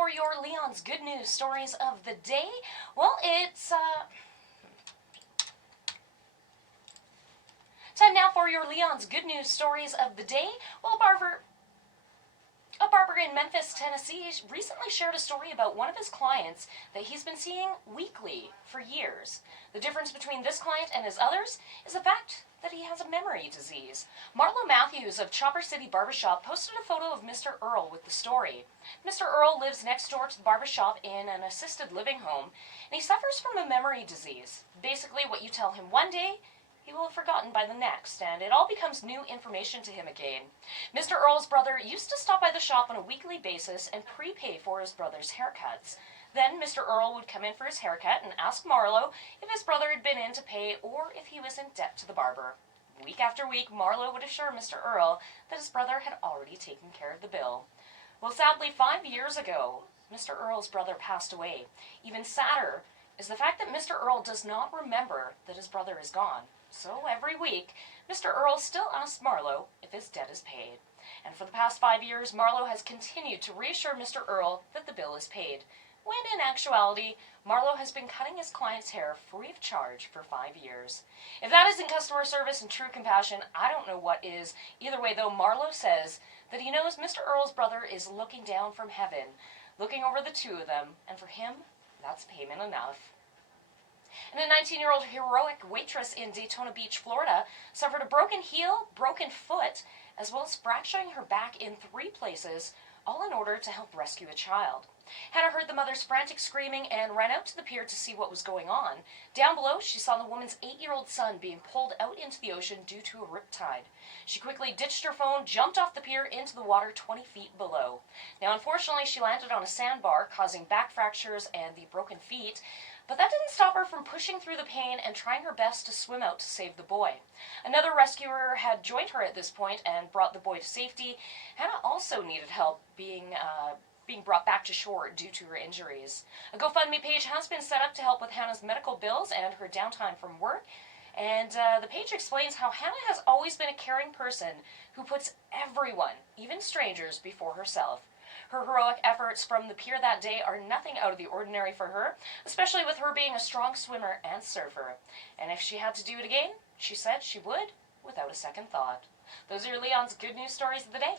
for your Leon's good news stories of the day. Well, it's time now for your Leon's good news stories of the day. Well, a barber in Memphis, Tennessee, recently shared a story about one of his clients that he's been seeing weekly for years. The difference between this client and his others is the fact that he has a memory disease. Marlo Matthews of Chopper City Barbershop posted a photo of Mr. Earl with the story. Mr. Earl lives next door to the barbershop in an assisted living home, and he suffers from a memory disease. Basically, what you tell him one day, he will have forgotten by the next, and it all becomes new information to him again. Mr. Earl's brother used to stop by the shop on a weekly basis and prepay for his brother's haircuts. Then Mr. Earl would come in for his haircut and ask Marlo if his brother had been in to pay or if he was in debt to the barber. Week after week, Marlo would assure Mr. Earl that his brother had already taken care of the bill. Well, sadly, 5 years ago, Mr. Earl's brother passed away. Even sadder is the fact that Mr. Earl does not remember that his brother is gone. So every week, Mr. Earl still asks Marlo if his debt is paid. And for the past 5 years, Marlo has continued to reassure Mr. Earl that the bill is paid, when in actuality, Marlo has been cutting his client's hair free of charge for 5 years. If that isn't customer service and true compassion, I don't know what is. Either way, though, Marlo says that he knows Mr. Earl's brother is looking down from heaven, looking over the two of them, and for him, that's payment enough. And a 19-year-old heroic waitress in Daytona Beach, Florida, suffered a broken heel, broken foot, as well as fracturing her back in 3 places, all in order to help rescue a child. Hannah heard the mother's frantic screaming and ran out to the pier to see what was going on. Down below, she saw the woman's 8-year-old son being pulled out into the ocean due to a riptide. She quickly ditched her phone, jumped off the pier into the water 20 feet below. Now, unfortunately, she landed on a sandbar, causing back fractures and the broken feet, but that didn't stop her from pushing through the pain and trying her best to swim out to save the boy. Another rescuer had joined her at this point and brought the boy to safety. Hannah also needed help being brought back to shore due to her injuries. A GoFundMe page has been set up to help with Hannah's medical bills and her downtime from work. And the page explains how Hannah has always been a caring person who puts everyone, even strangers, before herself. Her heroic efforts from the pier that day are nothing out of the ordinary for her, especially with her being a strong swimmer and surfer. And if she had to do it again, she said she would, without a second thought. Those are Leon's good news stories of the day.